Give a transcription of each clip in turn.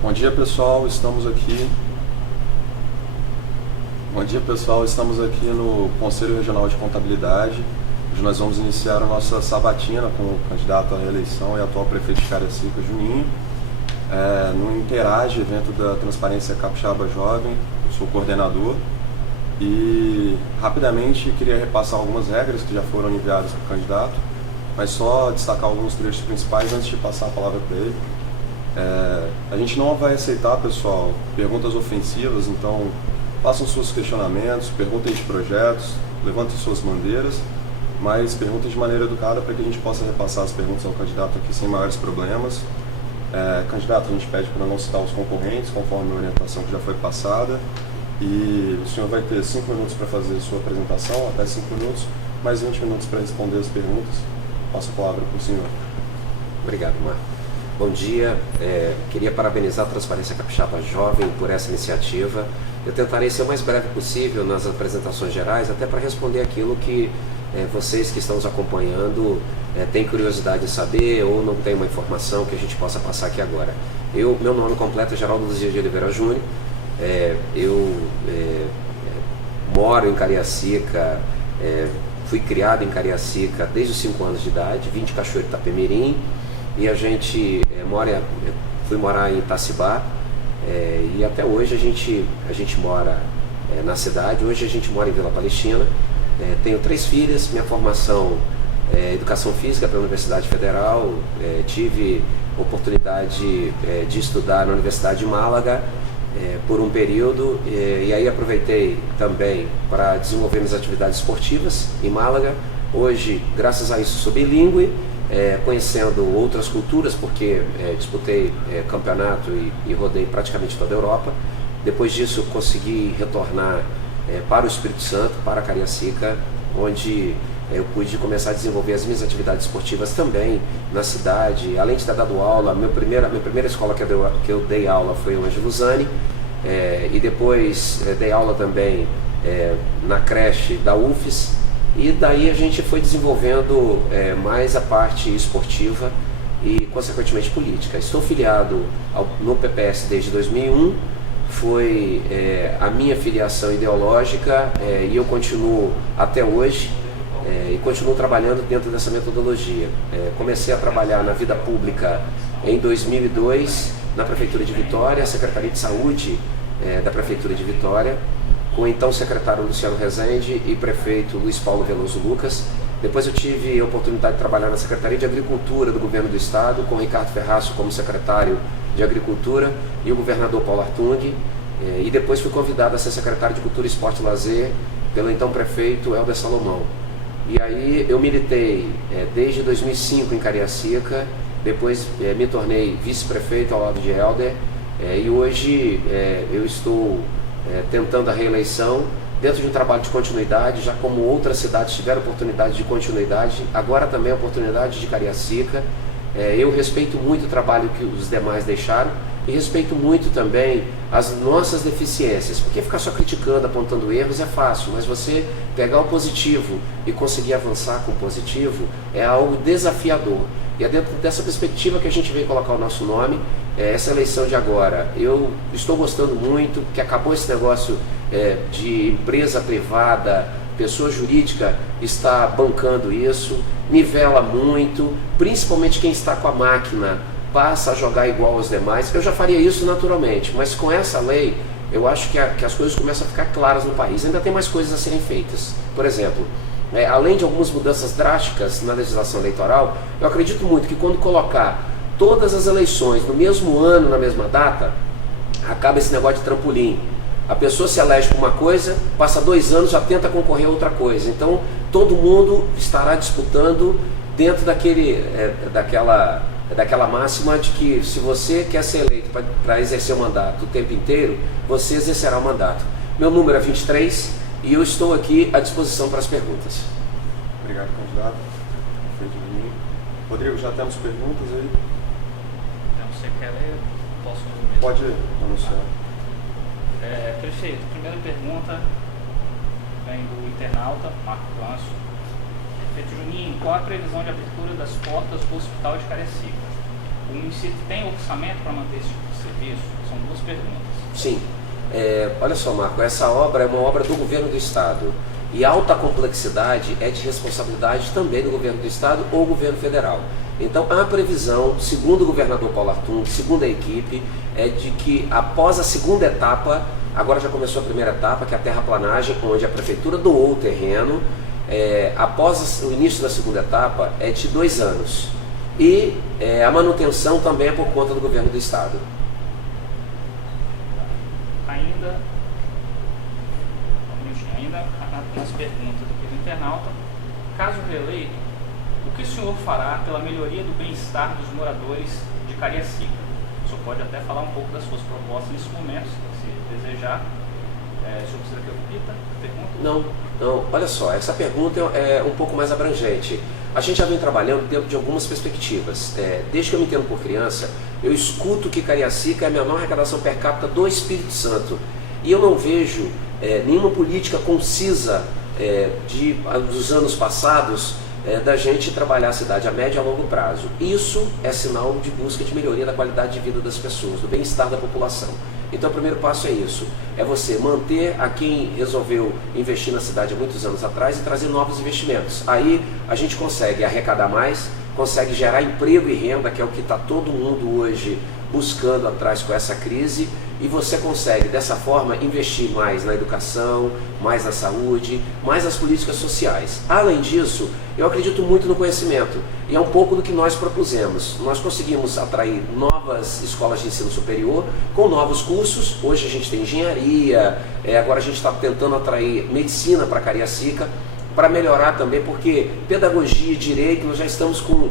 Bom dia, pessoal. Estamos aqui. Bom dia, pessoal. Estamos aqui no Conselho Regional de Contabilidade. Hoje nós vamos iniciar a nossa sabatina com o candidato à reeleição e atual prefeito de Cariacica, Juninho, no Interage, evento da Transparência Capixaba Jovem. Eu sou o coordenador e rapidamente queria repassar algumas regras que já foram enviadas para o candidato, mas só destacar alguns trechos principais antes de passar a palavra para ele. A gente não vai aceitar, pessoal, perguntas ofensivas, então façam seus questionamentos, perguntem de projetos, levantem suas bandeiras, mas perguntem de maneira educada para que a gente possa repassar as perguntas ao candidato aqui sem maiores problemas. Candidato, a gente pede para não citar os concorrentes, conforme a orientação que já foi passada, e o senhor vai ter 5 minutos para fazer a sua apresentação, até 5 minutos, mais 20 minutos para responder as perguntas. Passo a palavra para o senhor. Obrigado, Marco. Bom dia, queria parabenizar a Transparência Capixaba Jovem por essa iniciativa. Eu tentarei ser o mais breve possível nas apresentações gerais, até para responder aquilo que vocês que estão nos acompanhando têm curiosidade de saber ou não têm uma informação que a gente possa passar aqui agora. Meu nome completo é Geraldo Luzia de Oliveira Júnior, eu moro em Cariacica, fui criado em Cariacica desde os 5 anos de idade, vim de Cachoeiro de Itapemirim, e a gente fui morar em Itacibá, e até hoje a gente mora na cidade. Hoje a gente mora em Vila Palestina. Tenho 3 filhas, minha formação é Educação Física pela Universidade Federal, tive oportunidade de estudar na Universidade de Málaga por um período, e aí aproveitei também para desenvolver minhas atividades esportivas em Málaga. Hoje, graças a isso, sou bilíngue, conhecendo outras culturas, porque disputei campeonato e rodei praticamente toda a Europa. Depois disso, consegui retornar para o Espírito Santo, para Cariacica, onde eu pude começar a desenvolver as minhas atividades esportivas também na cidade. Além de ter dado aula, minha primeira escola que eu dei aula foi o Ângelo Zani, e depois dei aula também na creche da UFES, e daí a gente foi desenvolvendo mais a parte esportiva e consequentemente política. Estou filiado no PPS desde 2001, foi a minha filiação ideológica, e eu continuo até hoje e continuo trabalhando dentro dessa metodologia. Comecei a trabalhar na vida pública em 2002 na Prefeitura de Vitória, Secretaria de Saúde da Prefeitura de Vitória, com o então secretário Luciano Rezende e prefeito Luiz Paulo Veloso Lucas. Depois eu tive a oportunidade de trabalhar na Secretaria de Agricultura do Governo do Estado, com Ricardo Ferraço como secretário de Agricultura e o governador Paulo Artung, e depois fui convidado a ser secretário de Cultura, Esporte e Lazer pelo então prefeito Helder Salomão. E aí eu militei desde 2005 em Cariacica, depois me tornei vice-prefeito ao lado de Helder, e hoje eu estou tentando a reeleição dentro de um trabalho de continuidade, já como outras cidades tiveram oportunidade de continuidade, agora também a oportunidade de Cariacica. Eu respeito muito o trabalho que os demais deixaram e respeito muito também as nossas deficiências, porque ficar só criticando, apontando erros é fácil, mas você pegar o positivo e conseguir avançar com o positivo é algo desafiador. E é dentro dessa perspectiva que a gente veio colocar o nosso nome. Essa eleição de agora, eu estou gostando muito, porque acabou esse negócio de empresa privada, pessoa jurídica está bancando isso, nivela muito, principalmente quem está com a máquina passa a jogar igual aos demais. Eu já faria isso naturalmente, mas com essa lei eu acho que as coisas começam a ficar claras no país. Ainda tem mais coisas a serem feitas. Por exemplo, além de algumas mudanças drásticas na legislação eleitoral, eu acredito muito que quando colocar todas as eleições no mesmo ano, na mesma data, acaba esse negócio de trampolim. A pessoa se elege por uma coisa, passa 2 anos, já tenta concorrer a outra coisa. Então, todo mundo estará disputando dentro daquela máxima de que se você quer ser eleito para exercer o mandato o tempo inteiro, você exercerá o mandato. Meu número é 23 e eu estou aqui à disposição para as perguntas. Obrigado, candidato. Rodrigo, já temos perguntas aí? Não, você quer ler? Posso ler? Pode anunciar. Prefeito, primeira pergunta vem do internauta Marco Câncio. Prefeito Juninho, qual a previsão de abertura das portas do Hospital de Cariacica? o município tem orçamento para manter esse tipo de serviço? São duas perguntas. Sim. Olha só, Marco, essa obra é uma obra do governo do estado e alta complexidade é de responsabilidade também do governo do estado ou governo federal. Então a previsão, segundo o governador Paulo Artung, segundo a equipe, é de que após a segunda etapa, agora já começou a primeira etapa, que é a terraplanagem, onde a prefeitura doou o terreno, após o início da segunda etapa é de 2 anos. E a manutenção também é por conta do governo do estado. Ainda nas perguntas aqui do internauta, caso reeleito, o que o senhor fará pela melhoria do bem-estar dos moradores de Cariacica? O senhor pode até falar um pouco das suas propostas nesse momento, se desejar. O senhor precisa que eu repita a pergunta? Não. Olha só, essa pergunta é um pouco mais abrangente. A gente já vem trabalhando dentro de algumas perspectivas. Desde que eu me entendo por criança, eu escuto que Cariacica é a menor arrecadação per capita do Espírito Santo. E eu não vejo nenhuma política concisa dos anos passados da gente trabalhar a cidade a médio e a longo prazo. Isso é sinal de busca de melhoria da qualidade de vida das pessoas, do bem-estar da população. Então o primeiro passo é isso, é você manter a quem resolveu investir na cidade há muitos anos atrás e trazer novos investimentos. Aí a gente consegue arrecadar mais, consegue gerar emprego e renda, que é o que está todo mundo hoje buscando atrás com essa crise, e você consegue dessa forma investir mais na educação, mais na saúde, mais nas políticas sociais. Além disso, eu acredito muito no conhecimento, e é um pouco do que nós propusemos. Nós conseguimos atrair novas escolas de ensino superior com novos cursos. Hoje a gente tem engenharia, agora a gente está tentando atrair medicina para Cariacica, para melhorar também, porque pedagogia e direito nós já estamos com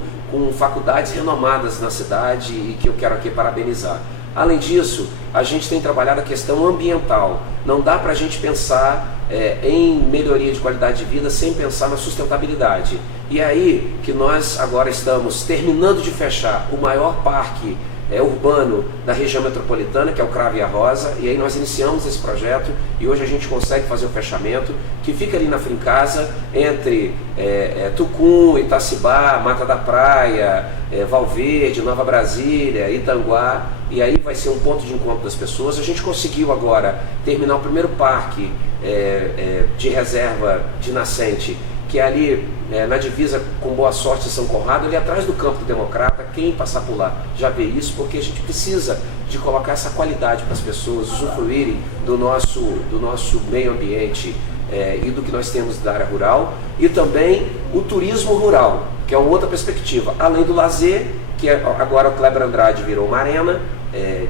faculdades renomadas na cidade e que eu quero aqui parabenizar. Além disso, a gente tem trabalhado a questão ambiental. Não dá para a gente pensar em melhoria de qualidade de vida sem pensar na sustentabilidade. E é aí que nós agora estamos terminando de fechar o maior parque urbano da região metropolitana, que é o Cravo e a Rosa, e aí nós iniciamos esse projeto e hoje a gente consegue fazer o fechamento, que fica ali na Frincasa, entre Tucum, Itacibá, Mata da Praia, Valverde, Nova Brasília, Itanguá, e aí vai ser um ponto de encontro das pessoas. A gente conseguiu agora terminar o primeiro parque de reserva de nascente, que é ali na divisa com Boa Sorte e São Conrado, ali atrás do Campo do Democrata. Quem passar por lá já vê isso, porque a gente precisa de colocar essa qualidade para as pessoas usufruírem do nosso meio ambiente e do que nós temos da área rural, e também o turismo rural, que é uma outra perspectiva, além do lazer, que agora o Kleber Andrade virou uma arena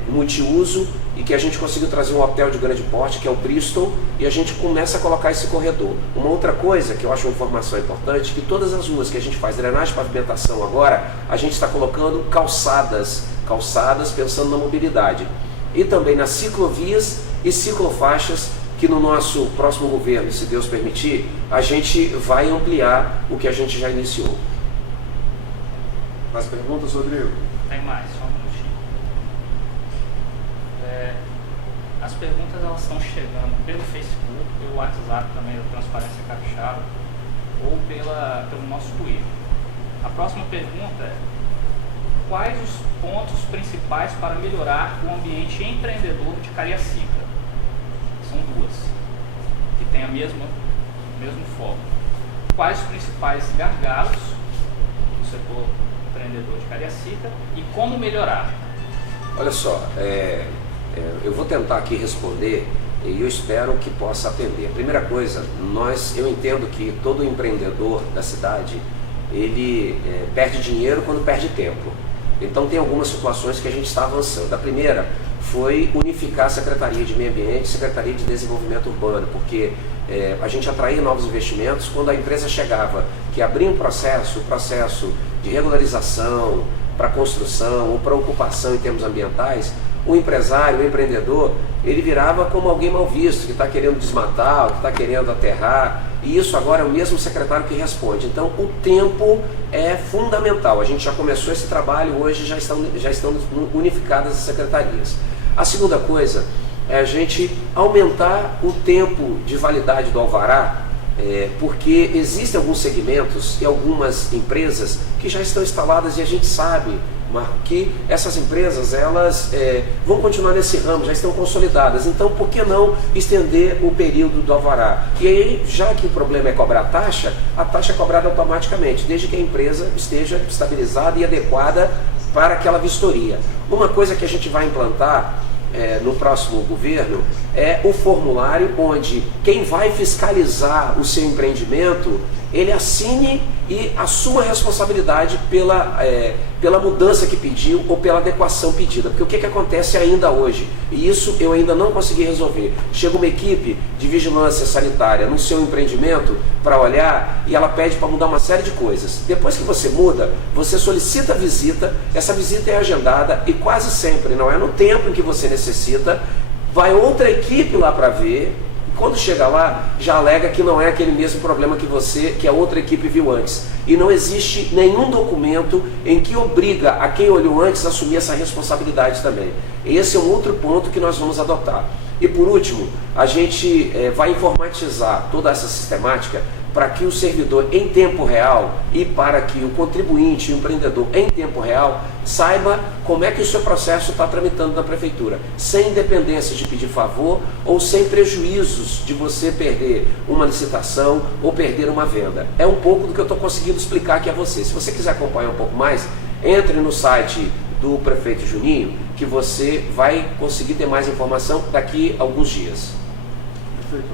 multiuso, e que a gente conseguiu trazer um hotel de grande porte, que é o Bristol, e a gente começa a colocar esse corredor. Uma outra coisa que eu acho uma informação importante, que todas as ruas que a gente faz drenagem e pavimentação agora, a gente está colocando calçadas pensando na mobilidade. E também nas ciclovias e ciclofaixas, que no nosso próximo governo, se Deus permitir, a gente vai ampliar o que a gente já iniciou. Mais perguntas, Rodrigo? Tem mais, só um minutinho. As perguntas elas estão chegando pelo Facebook, pelo WhatsApp também da Transparência Capixaba, ou pelo nosso Twitter. A próxima pergunta é: quais os pontos principais para melhorar o ambiente empreendedor de Cariacica? São duas, que têm o mesmo foco. Quais os principais gargalos do setor empreendedor de Cariacica e como melhorar? Olha só, eu vou tentar aqui responder e eu espero que possa atender. Primeira coisa, eu entendo que todo empreendedor da cidade, ele perde dinheiro quando perde tempo. Então tem algumas situações que a gente está avançando. A primeira foi unificar a Secretaria de Meio Ambiente e Secretaria de Desenvolvimento Urbano, porque a gente atraía novos investimentos quando a empresa chegava, que abria o processo de regularização para construção ou para ocupação em termos ambientais. O empresário, o empreendedor, ele virava como alguém mal visto, que está querendo desmatar, que está querendo aterrar, e isso agora é o mesmo secretário que responde. Então o tempo é fundamental. A gente já começou esse trabalho, hoje já estão unificadas as secretarias. A segunda coisa é a gente aumentar o tempo de validade do alvará, porque existem alguns segmentos e algumas empresas que já estão instaladas, e a gente sabe Marco, que essas empresas elas vão continuar nesse ramo, já estão consolidadas, então por que não estender o período do alvará? E aí, já que o problema é cobrar a taxa é cobrada automaticamente, desde que a empresa esteja estabilizada e adequada para aquela vistoria. Uma coisa que a gente vai implantar no próximo governo é o formulário onde quem vai fiscalizar o seu empreendimento, ele assine e assuma a responsabilidade pela mudança que pediu ou pela adequação pedida. Porque o que acontece ainda hoje, e isso eu ainda não consegui resolver, chega uma equipe de vigilância sanitária no seu empreendimento para olhar e ela pede para mudar uma série de coisas. Depois que você muda, você solicita a visita, essa visita é agendada e quase sempre, não é no tempo em que você necessita, vai outra equipe lá para ver. Quando chega lá, já alega que não é aquele mesmo problema que a outra equipe viu antes. E não existe nenhum documento em que obriga a quem olhou antes a assumir essa responsabilidade também. Esse é um outro ponto que nós vamos adotar. E por último, a gente vai informatizar toda essa sistemática para que o servidor em tempo real e para que o contribuinte, o empreendedor em tempo real, saiba como é que o seu processo está tramitando na prefeitura, sem dependência de pedir favor ou sem prejuízos de você perder uma licitação ou perder uma venda. É um pouco do que eu estou conseguindo explicar aqui a você. Se você quiser acompanhar um pouco mais, entre no site do prefeito Juninho, que você vai conseguir ter mais informação daqui a alguns dias. Perfeito.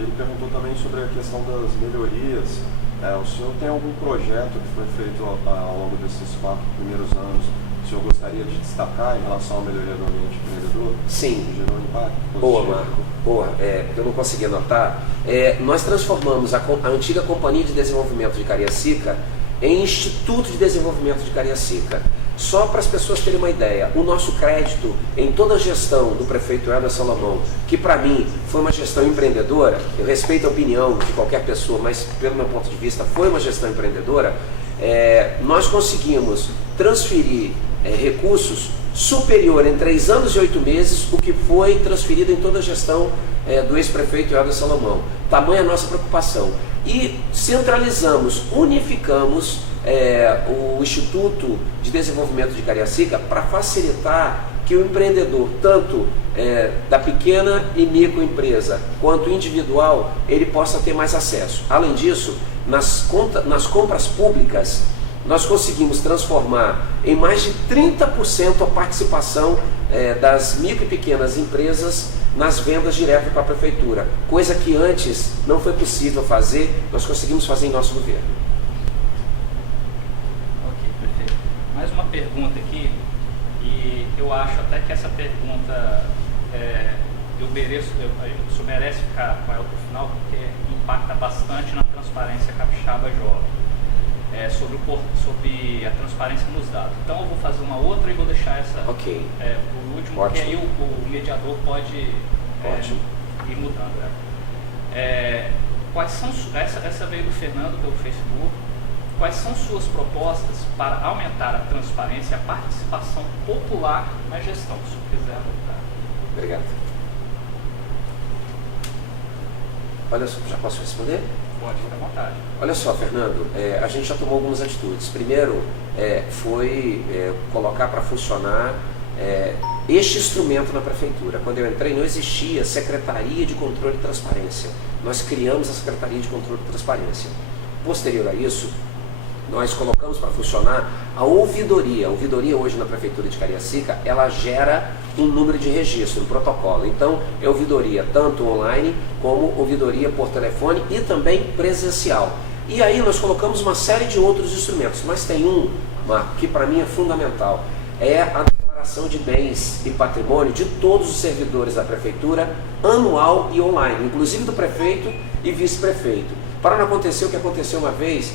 Ele perguntou também sobre a questão das melhorias. O senhor tem algum projeto que foi feito ao longo desses 4 primeiros anos? O senhor gostaria de destacar em relação à melhoria do ambiente empreendedor? Sim. Que gerou impacto positivo? Boa, Marco. Boa. Eu não consegui anotar. Nós transformamos a antiga Companhia de Desenvolvimento de Cariacica em Instituto de Desenvolvimento de Cariacica. Só para as pessoas terem uma ideia, o nosso crédito em toda a gestão do prefeito Helder Salomão, que para mim foi uma gestão empreendedora, eu respeito a opinião de qualquer pessoa, mas pelo meu ponto de vista foi uma gestão empreendedora, nós conseguimos transferir recursos superior em 3 anos e 8 meses o que foi transferido em toda a gestão do ex-prefeito Helder Salomão. Tamanha a nossa preocupação. E centralizamos, unificamos o Instituto de Desenvolvimento de Cariacica para facilitar que o empreendedor, tanto da pequena e microempresa quanto individual, ele possa ter mais acesso. Além disso, nas compras públicas, nós conseguimos transformar em mais de 30% a participação das micro e pequenas empresas nas vendas direto para a prefeitura, coisa que antes não foi possível fazer, nós conseguimos fazer em nosso governo. Ok, perfeito. Mais uma pergunta aqui, e eu acho até que essa pergunta o senhor merece ficar com ela para o final, porque impacta bastante na transparência capixaba jovem. Sobre a transparência nos dados. Então eu vou fazer uma outra e vou deixar essa por último, porque aí o mediador pode ir mudando. Quais são, essa veio do Fernando pelo Facebook. Quais são suas propostas para aumentar a transparência e a participação popular na gestão? Se o quiser voltar. Obrigado. Olha só, já posso responder? Pode, ficar à vontade. Olha só, Fernando, a gente já tomou algumas atitudes. Primeiro, foi colocar para funcionar este instrumento na prefeitura. Quando eu entrei, não existia Secretaria de Controle e Transparência. Nós criamos a Secretaria de Controle e Transparência. Posterior a isso, nós colocamos para funcionar a ouvidoria. A ouvidoria hoje na Prefeitura de Cariacica, ela gera um número de registro, um protocolo. Então, é ouvidoria tanto online como ouvidoria por telefone e também presencial. E aí nós colocamos uma série de outros instrumentos, mas tem um, Marco, que para mim é fundamental, é a declaração de bens e patrimônio de todos os servidores da Prefeitura, anual e online, inclusive do prefeito e vice-prefeito. Para não acontecer o que aconteceu uma vez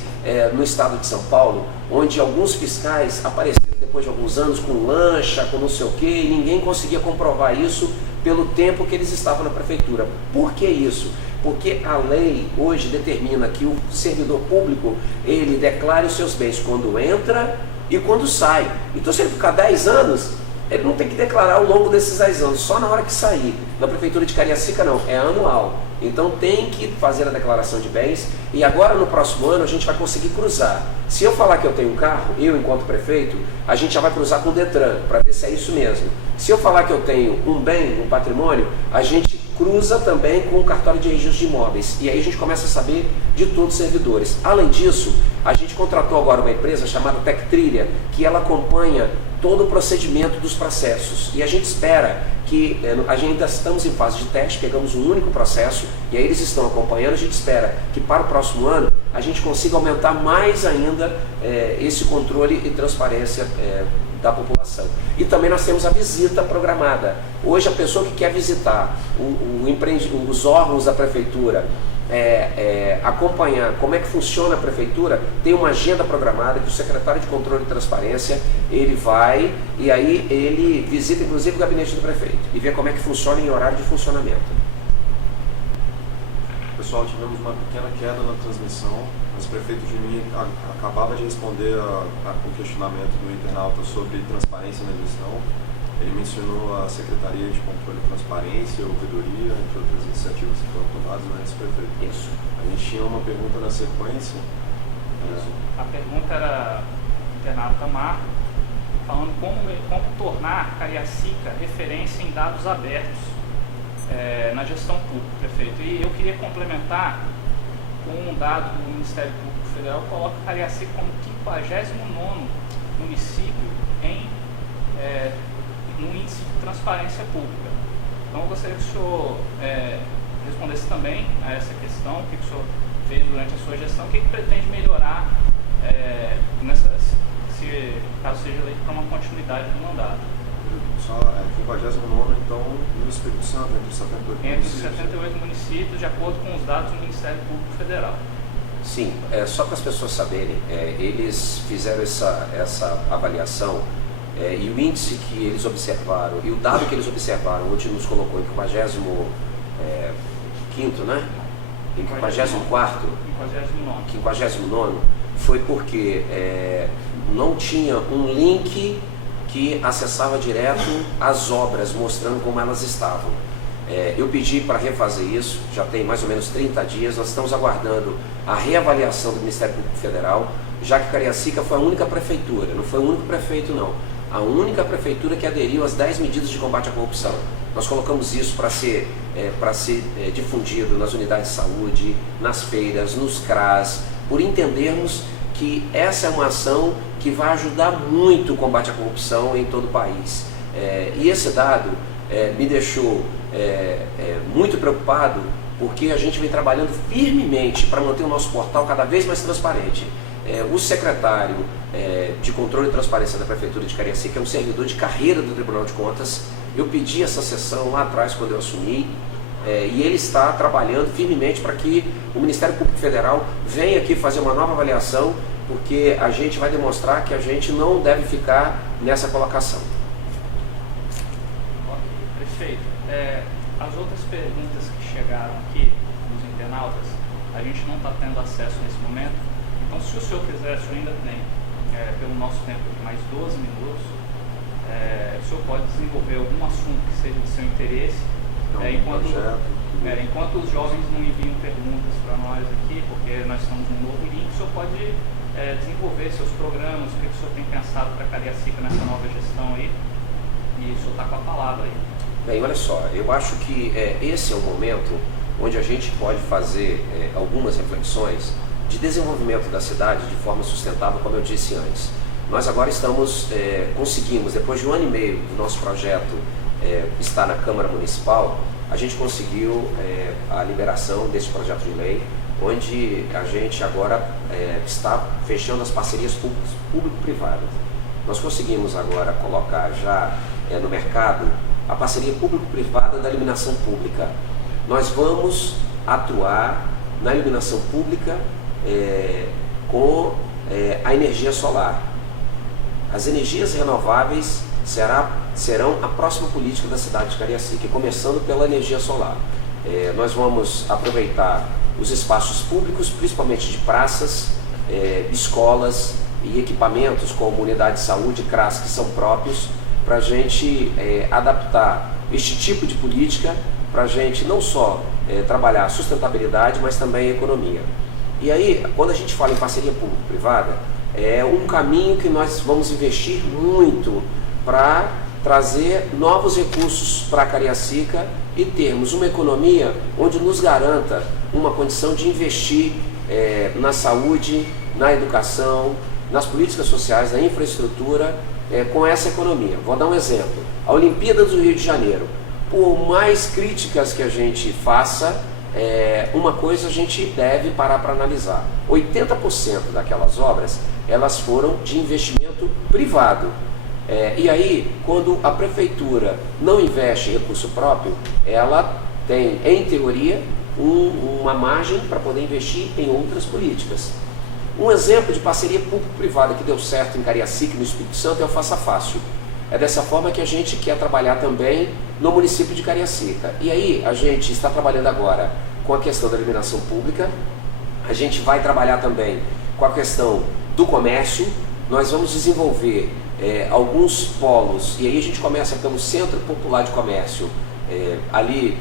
no estado de São Paulo, onde alguns fiscais apareceram depois de alguns anos com lancha, com não sei o que, e ninguém conseguia comprovar isso pelo tempo que eles estavam na prefeitura. Por que isso? Porque a lei hoje determina que o servidor público, ele declare os seus bens quando entra e quando sai. Então se ele ficar 10 anos, ele não tem que declarar ao longo desses 10 anos, só na hora que sair. Na Prefeitura de Cariacica não, é anual. Então tem que fazer a declaração de bens e agora no próximo ano a gente vai conseguir cruzar. Se eu falar que eu tenho um carro, eu enquanto prefeito, a gente já vai cruzar com o Detran para ver se é isso mesmo. Se eu falar que eu tenho um bem, um patrimônio, a gente cruza também com o cartório de registro de imóveis e aí a gente começa a saber de todos os servidores. Além disso, a gente contratou agora uma empresa chamada TecTrilha, que ela acompanha todo o procedimento dos processos e a gente espera que a gente ainda estamos em fase de teste, pegamos um único processo e aí eles estão acompanhando, a gente espera que para o próximo ano a gente consiga aumentar mais ainda esse controle e transparência da população. E também nós temos a visita programada. Hoje a pessoa que quer visitar os órgãos da prefeitura, acompanhar como é que funciona a prefeitura, tem uma agenda programada que o secretário de Controle e Transparência, ele vai e aí ele visita inclusive o gabinete do prefeito e vê como é que funciona em horário de funcionamento. Pessoal, tivemos uma pequena queda na transmissão, mas o prefeito Juninho acabava de responder com o questionamento do internauta sobre transparência na gestão. Ele mencionou a Secretaria de Controle e Transparência, ouvidoria, entre outras iniciativas que foram tomadas, não é esse, prefeito? Isso. A gente tinha uma pergunta na sequência. A pergunta era do internauta Marco, falando como tornar Cariacica referência em dados abertos na gestão pública, prefeito. E eu queria complementar com um dado do Ministério Público Federal, que coloca Cariacica como 59º município no índice de transparência pública. Então eu gostaria que o senhor respondesse também a essa questão, o que o senhor fez durante a sua gestão, o que pretende melhorar caso seja eleito para uma continuidade do mandato. Só 59º, então, no Espírito Santo, entre os 78 entre municípios. os 78 municípios, de acordo com os dados do Ministério Público Federal. Sim, só para as pessoas saberem, eles fizeram essa avaliação e o índice que eles observaram e o dado que eles observaram, onde nos colocou em 55º, né? Em 54º, 59º, foi porque não tinha um link que acessava direto as obras, mostrando como elas estavam. Eu pedi para refazer isso, já tem mais ou menos 30 dias, nós estamos aguardando a reavaliação do Ministério Público Federal, já que Cariacica foi a única prefeitura, não foi o único prefeito não, a única prefeitura que aderiu às 10 medidas de combate à corrupção. Nós colocamos isso para ser difundido nas unidades de saúde, nas feiras, nos CRAS, por entendermos que essa é uma ação que vai ajudar muito o combate à corrupção em todo o país. E esse dado me deixou muito preocupado, porque a gente vem trabalhando firmemente para manter o nosso portal cada vez mais transparente. O secretário de Controle e Transparência da Prefeitura de Cariacica é um servidor de carreira do Tribunal de Contas. Eu pedi essa sessão lá atrás, quando eu assumi, e ele está trabalhando firmemente para que o Ministério Público Federal venha aqui fazer uma nova avaliação, porque a gente vai demonstrar que a gente não deve ficar nessa colocação. Ok, prefeito. As outras perguntas que chegaram aqui dos internautas, a gente não está tendo acesso nesse momento, então se o senhor quiser, o senhor ainda tem, pelo nosso tempo, mais 12 minutos, o senhor pode desenvolver algum assunto que seja de seu interesse, enquanto os jovens não enviam perguntas para nós aqui, porque nós estamos num novo link, o senhor pode desenvolver seus programas, o que o senhor tem pensado para Cariacica nessa nova gestão aí, e o senhor está com a palavra aí. Bem, olha só, eu acho que esse é o momento onde a gente pode fazer algumas reflexões de desenvolvimento da cidade de forma sustentável, como eu disse antes. Nós agora conseguimos, depois de 1 ano e meio do nosso projeto estar na Câmara Municipal, a gente conseguiu a liberação desse projeto de lei, onde a gente agora está fechando as parcerias público-privadas. Nós conseguimos agora colocar já no mercado a parceria público-privada da iluminação pública. Nós vamos atuar na iluminação pública com a energia solar. As energias renováveis serão a próxima política da cidade de Cariacica, começando pela energia solar. Nós vamos aproveitar os espaços públicos, principalmente de praças, escolas e equipamentos como unidade de saúde, CRAS, que são próprios, para a gente adaptar este tipo de política, para a gente não só trabalhar a sustentabilidade, mas também a economia. E aí, quando a gente fala em parceria público-privada, é um caminho que nós vamos investir muito para trazer novos recursos para a Cariacica e termos uma economia onde nos garanta uma condição de investir na saúde, na educação, nas políticas sociais, na infraestrutura, com essa economia. Vou dar um exemplo. A Olimpíada do Rio de Janeiro. Por mais críticas que a gente faça, uma coisa a gente deve parar para analisar. 80% daquelas obras, elas foram de investimento privado. E aí, quando a prefeitura não investe em recurso próprio, ela tem, em teoria, uma margem para poder investir em outras políticas. Um exemplo de parceria público-privada que deu certo em Cariacica e no Espírito Santo é o Faça Fácil. É dessa forma que a gente quer trabalhar também no município de Cariacica. E aí, a gente está trabalhando agora com a questão da iluminação pública, a gente vai trabalhar também com a questão do comércio, nós vamos desenvolver alguns polos, e aí a gente começa pelo Centro Popular de Comércio, ali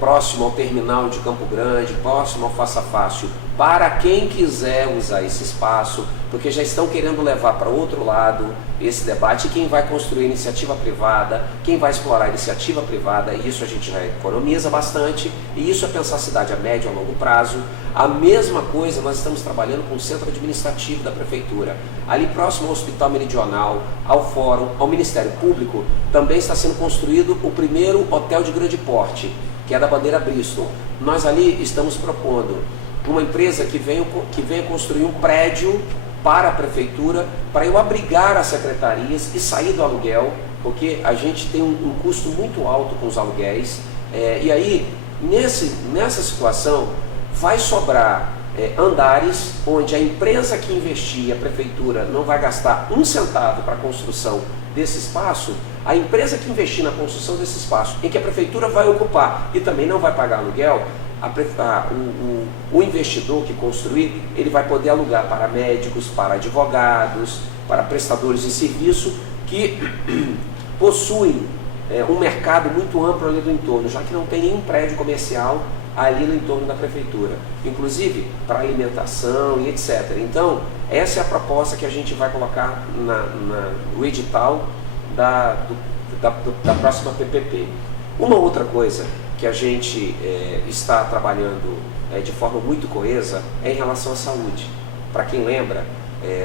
próximo ao terminal de Campo Grande, próximo ao Faça Fácil, para quem quiser usar esse espaço, porque já estão querendo levar para outro lado esse debate, quem vai construir iniciativa privada, quem vai explorar a iniciativa privada, e isso a gente já economiza bastante, e isso é pensar a cidade a médio e a longo prazo. A mesma coisa nós estamos trabalhando com o centro administrativo da prefeitura, ali próximo ao Hospital Meridional, ao Fórum, ao Ministério Público, também está sendo construído o primeiro hotel de grande porte, que é da bandeira Bristol. Nós ali estamos propondo uma empresa que venha construir um prédio para a prefeitura, para eu abrigar as secretarias e sair do aluguel, porque a gente tem um custo muito alto com os aluguéis, e aí nessa situação vai sobrar andares onde a empresa que investir, a prefeitura, não vai gastar um centavo para a construção desse espaço. A empresa que investir na construção desse espaço, em que a prefeitura vai ocupar e também não vai pagar aluguel, o investidor que construir, ele vai poder alugar para médicos, para advogados, para prestadores de serviço que possuem um mercado muito amplo ali do entorno, já que não tem nenhum prédio comercial ali no entorno da prefeitura, inclusive para alimentação e etc. Então, essa é a proposta que a gente vai colocar no edital da próxima PPP. Uma outra coisa que a gente está trabalhando de forma muito coesa é em relação à saúde. Para quem lembra,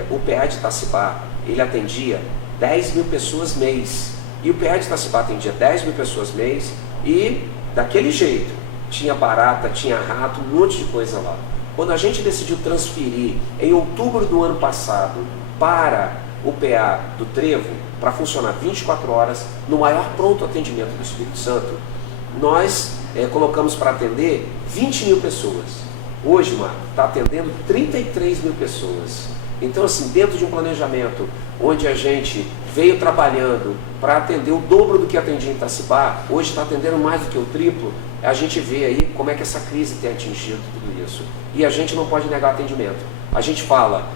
o PA de Itacibá, ele atendia 10 mil pessoas mês, e o PA de Itacibá atendia 10 mil pessoas mês, e daquele jeito, tinha barata, tinha rato, um monte de coisa lá. Quando a gente decidiu transferir em outubro do ano passado para o PA do Trevo, para funcionar 24 horas, no maior pronto atendimento do Espírito Santo, nós colocamos para atender 20 mil pessoas. Hoje, Marco, está atendendo 33 mil pessoas. Então, assim, dentro de um planejamento onde a gente veio trabalhando para atender o dobro do que atendia em Itacibá, hoje está atendendo mais do que o triplo, a gente vê aí como é que essa crise tem atingido tudo isso. E a gente não pode negar atendimento. A gente fala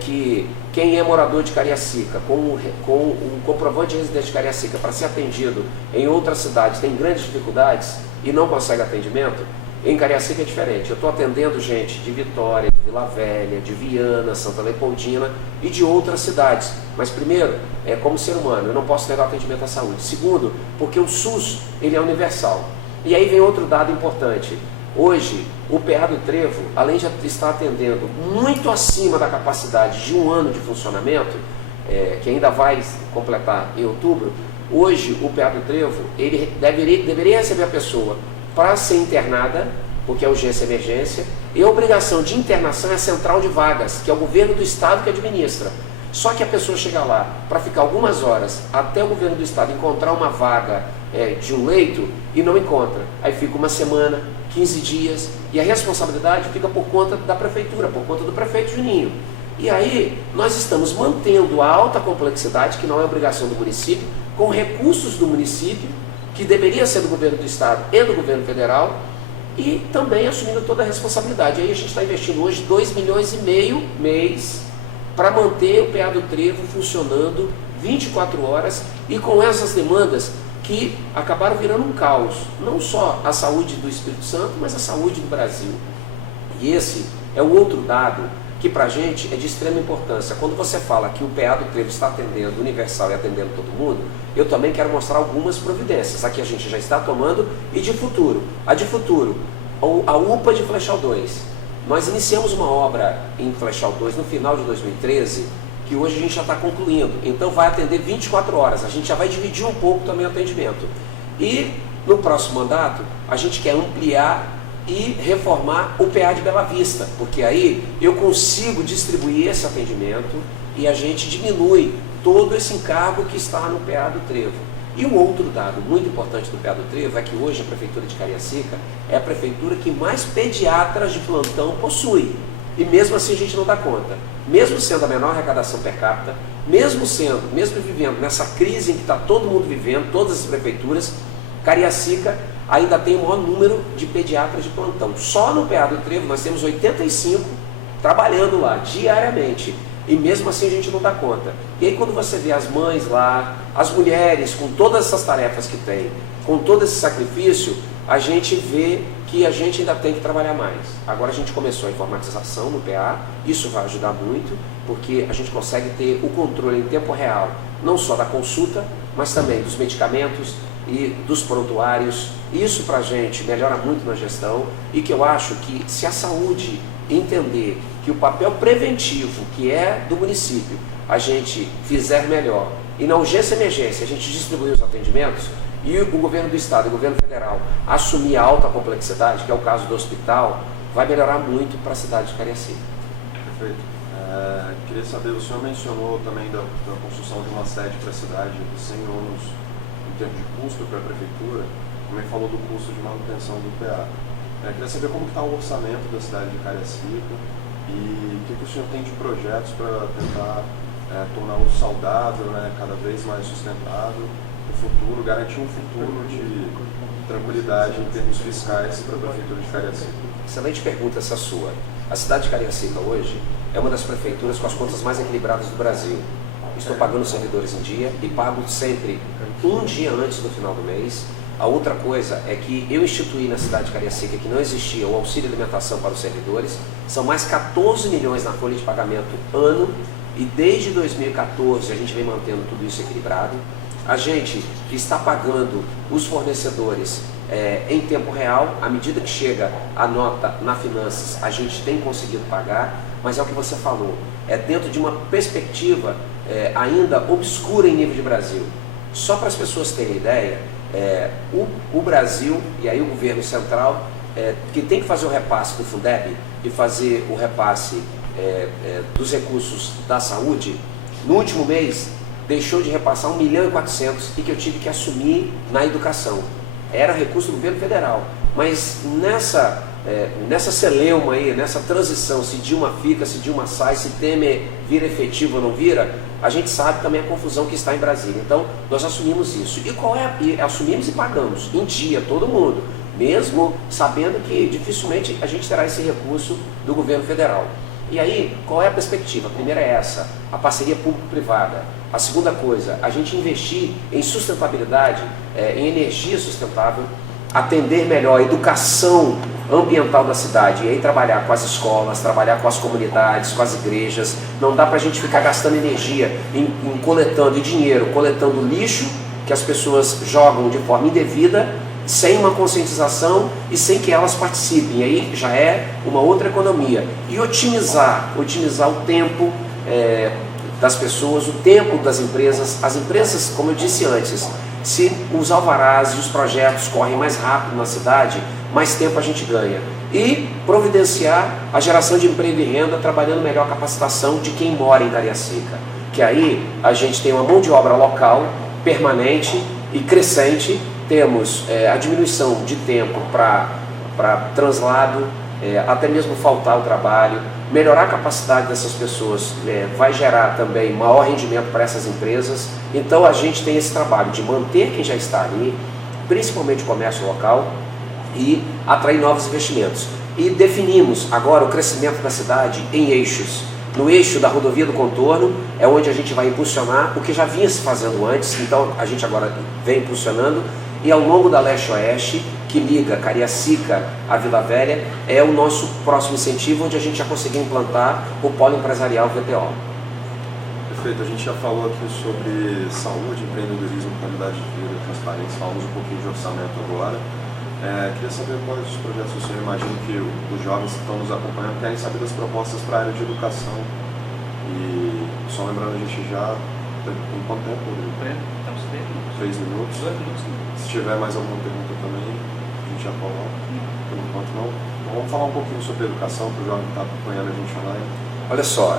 que quem é morador de Cariacica, com o comprovante de residência de Cariacica para ser atendido em outras cidades tem grandes dificuldades e não consegue atendimento, em Cariacica é diferente. Eu estou atendendo gente de Vitória, de Vila Velha, de Viana, Santa Leopoldina e de outras cidades. Mas primeiro, como ser humano, eu não posso negar atendimento à saúde. Segundo, porque o SUS ele é universal. E aí vem outro dado importante. Hoje, o PA do Trevo, além de estar atendendo muito acima da capacidade de um ano de funcionamento, que ainda vai completar em outubro, hoje o PA do Trevo ele deveria receber a pessoa para ser internada, porque é urgência e emergência, e a obrigação de internação é a central de vagas, que é o governo do estado que administra. Só que a pessoa chega lá para ficar algumas horas até o governo do estado encontrar uma vaga de um leito e não encontra. Aí fica uma semana, 15 dias, e a responsabilidade fica por conta da prefeitura, por conta do prefeito Juninho. E aí nós estamos mantendo a alta complexidade, que não é obrigação do município, com recursos do município, que deveria ser do governo do estado e do governo federal, e também assumindo toda a responsabilidade. Aí a gente está investindo hoje 2,5 milhões mês para manter o PA do Trevo funcionando 24 horas e com essas demandas que acabaram virando um caos, não só a saúde do Espírito Santo, mas a saúde do Brasil. E esse é um outro dado que para a gente é de extrema importância. Quando você fala que o PA do Trevo está atendendo universal e atendendo todo mundo, eu também quero mostrar algumas providências. Aqui a gente já está tomando, e de futuro. A de futuro, a UPA de Flechal 2. Nós iniciamos uma obra em Flechal 2 no final de 2013, que hoje a gente já está concluindo. Então vai atender 24 horas. A gente já vai dividir um pouco também o atendimento. E no próximo mandato, a gente quer ampliar e reformar o PA de Bela Vista, porque aí eu consigo distribuir esse atendimento e a gente diminui todo esse encargo que está no PA do Trevo. E um outro dado muito importante do PA do Trevo é que hoje a Prefeitura de Cariacica é a prefeitura que mais pediatras de plantão possui. E mesmo assim a gente não dá conta. Mesmo sendo a menor arrecadação per capita, mesmo vivendo nessa crise em que está todo mundo vivendo, todas as prefeituras, Cariacica ainda tem o maior número de pediatras de plantão. Só no PA do Trevo nós temos 85 trabalhando lá, diariamente. E mesmo assim a gente não dá conta. E aí quando você vê as mães lá, as mulheres com todas essas tarefas que tem, com todo esse sacrifício, a gente vê que a gente ainda tem que trabalhar mais. Agora a gente começou a informatização no PA, isso vai ajudar muito, porque a gente consegue ter o controle em tempo real, não só da consulta, mas também dos medicamentos e dos prontuários. Isso para a gente melhora muito na gestão, e que eu acho que se a saúde entender que o papel preventivo que é do município a gente fizer melhor, e na urgência e emergência a gente distribuir os atendimentos, e o governo do estado e o governo federal assumir a alta complexidade, que é o caso do hospital, vai melhorar muito para a cidade de Cariacica. Perfeito. Queria saber, o senhor mencionou também da construção de uma sede para a cidade sem ônus em termos de custo para a prefeitura, também falou do custo de manutenção do PA. Queria saber como está o orçamento da cidade de Cariacica e o que o senhor tem de projetos para tentar torná-lo saudável, né, cada vez mais sustentável, no futuro, garantir um futuro de tranquilidade em termos fiscais para a prefeitura de Cariacica. Excelente pergunta essa sua. A cidade de Cariacica hoje é uma das prefeituras com as contas mais equilibradas do Brasil. Estou pagando os servidores em dia e pago sempre um dia antes do final do mês. A outra coisa é que eu instituí na cidade de Cariacica que não existia o auxílio alimentação para os servidores. São mais 14 milhões na folha de pagamento ano, e desde 2014 a gente vem mantendo tudo isso equilibrado. A gente está pagando os fornecedores em tempo real. À medida que chega a nota na finanças, a gente tem conseguido pagar, mas é o que você falou, é dentro de uma perspectiva ainda obscura em nível de Brasil. Só para as pessoas terem ideia, o Brasil, e aí o governo central, que tem que fazer o repasse do Fundeb e fazer o repasse dos recursos da saúde, no último mês deixou de repassar 1,4 milhão e que eu tive que assumir na educação. Era recurso do governo federal, mas nessa celeuma aí, nessa transição, se Dilma fica, se Dilma sai, se Temer vira efetivo ou não vira, a gente sabe também a confusão que está em Brasília. Então nós assumimos isso. E assumimos e pagamos em dia, todo mundo, mesmo sabendo que dificilmente a gente terá esse recurso do governo federal. E aí, qual é a perspectiva? A primeira é essa, a parceria público-privada. A segunda coisa, a gente investir em sustentabilidade, em energia sustentável, atender melhor a educação ambiental da cidade, e aí trabalhar com as escolas, trabalhar com as comunidades, com as igrejas. Não dá para a gente ficar gastando energia em coletando dinheiro, coletando lixo que as pessoas jogam de forma indevida, sem uma conscientização e sem que elas participem. E aí já é uma outra economia. E otimizar o tempo das pessoas, o tempo das empresas. As empresas, como eu disse antes, se os alvarás e os projetos correm mais rápido na cidade, mais tempo a gente ganha. E providenciar a geração de emprego e renda, trabalhando melhor a capacitação de quem mora em Cariacica. Que aí a gente tem uma mão de obra local, permanente e crescente. Temos a diminuição de tempo para translado, até mesmo faltar o trabalho, melhorar a capacidade dessas pessoas, vai gerar também maior rendimento para essas empresas. Então a gente tem esse trabalho de manter quem já está ali, principalmente o comércio local, e atrair novos investimentos. E definimos agora o crescimento da cidade em eixos. No eixo da rodovia do contorno é onde a gente vai impulsionar o que já vinha se fazendo antes, então a gente agora vem impulsionando, e ao longo da leste-oeste, que liga Cariacica à Vila Velha, é o nosso próximo incentivo, onde a gente já conseguiu implantar o polo empresarial VTO. Perfeito, a gente já falou aqui sobre saúde, empreendedorismo, qualidade de vida, transparência, falamos um pouquinho de orçamento agora. Queria saber quais os projetos o senhor imagina que os jovens que estão nos acompanhando querem saber das propostas para a área de educação. E só lembrando, a gente já tem quanto tempo? Temos 3 minutos. 2 minutos. Se tiver mais alguma pergunta também, a gente já coloca. Por enquanto não. Então, vamos falar um pouquinho sobre educação para o jovem que está acompanhando a gente online. Olha só,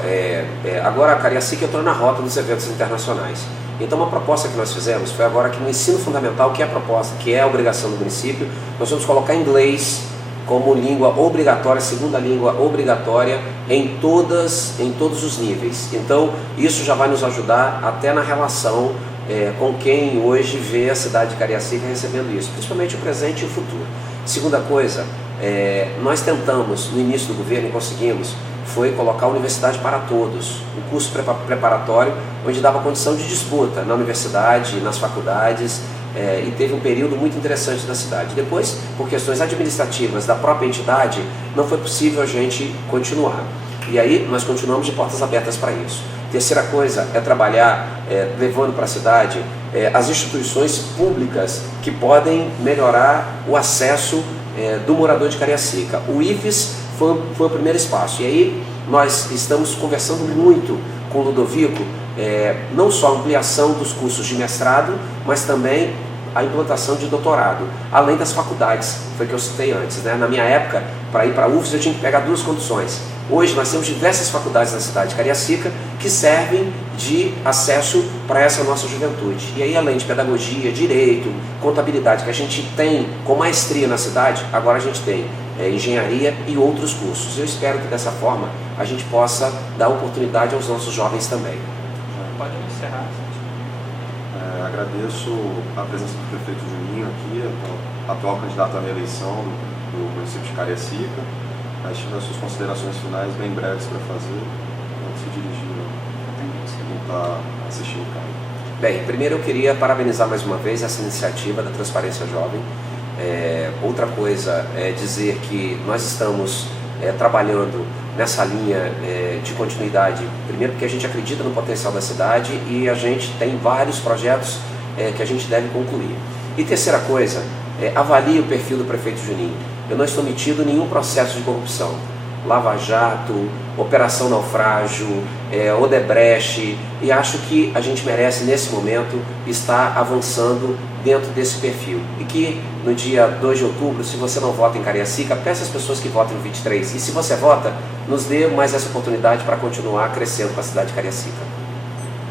agora a Cariacica entrou na rota dos eventos internacionais. Então uma proposta que nós fizemos foi agora que no ensino fundamental, que é a proposta, que é a obrigação do município, nós vamos colocar inglês como língua obrigatória, segunda língua obrigatória em todos os níveis. Então isso já vai nos ajudar até na relação com quem hoje vê a cidade de Cariacica recebendo isso, principalmente o presente e o futuro. Segunda coisa, nós tentamos no início do governo e conseguimos, foi colocar a Universidade para Todos, um curso preparatório onde dava condição de disputa na universidade, nas faculdades, e teve um período muito interessante na cidade. Depois, por questões administrativas da própria entidade, não foi possível a gente continuar. E aí nós continuamos de portas abertas para isso. Terceira coisa é trabalhar levando para a cidade as instituições públicas que podem melhorar o acesso do morador de Cariacica. O IFES foi o primeiro espaço, e aí nós estamos conversando muito com o Ludovico, não só a ampliação dos cursos de mestrado, mas também a implantação de doutorado, além das faculdades, foi o que eu citei antes, né? Na minha época, para ir para a UFES eu tinha que pegar 2 condições. Hoje nós temos diversas faculdades na cidade de Cariacica que servem de acesso para essa nossa juventude. E aí, além de pedagogia, direito, contabilidade, que a gente tem com maestria na cidade, agora a gente tem engenharia e outros cursos. Eu espero que dessa forma a gente possa dar oportunidade aos nossos jovens também. Pode encerrar. Agradeço a presença do prefeito Juninho aqui, atual candidato à reeleição do município de Cariacica. Mas tive as suas considerações finais bem breves para fazer, antes de se dirigir a quem está assistindo o canal. Bem, primeiro eu queria parabenizar mais uma vez essa iniciativa da Transparência Jovem. Outra coisa é dizer que nós estamos trabalhando nessa linha de continuidade, primeiro porque a gente acredita no potencial da cidade e a gente tem vários projetos que a gente deve concluir. E terceira coisa, avalie o perfil do prefeito Juninho. Eu não estou metido em nenhum processo de corrupção. Lava Jato, Operação Naufrágio, Odebrecht, e acho que a gente merece nesse momento estar avançando dentro desse perfil. E que no dia 2 de outubro, se você não vota em Cariacica, peça às pessoas que votem no 23. E se você vota, nos dê mais essa oportunidade para continuar crescendo com a cidade de Cariacica.